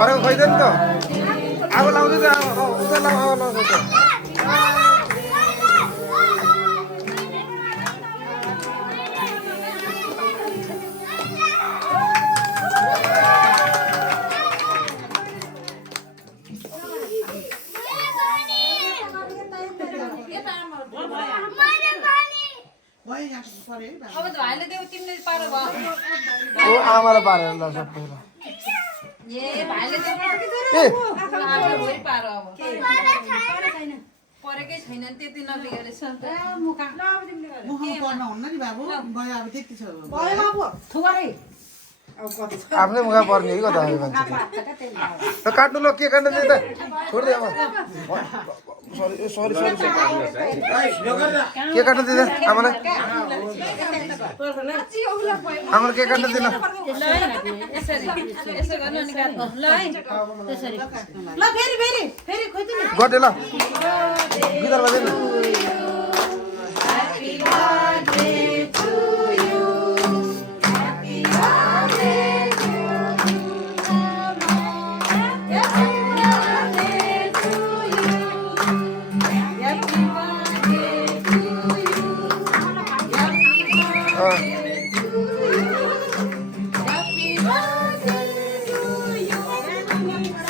घरको खोइदियो नि त आगो लाउँदै त उता लाउँछ आमालाई पारेर ल सबै परेकै छैन त्यति नबिगारे आफ्नै मुखा पर्ने कि कता मान्छे त काट्नु ल के काट्नु दे त छोड्दै अब सरी के काट्नु दे आमालाई आमालाई के काट्नु दिनु गटे ल गिटार बजाइ न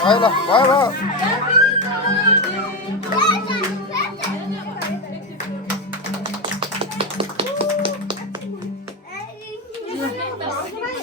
भयो ल भयो भयो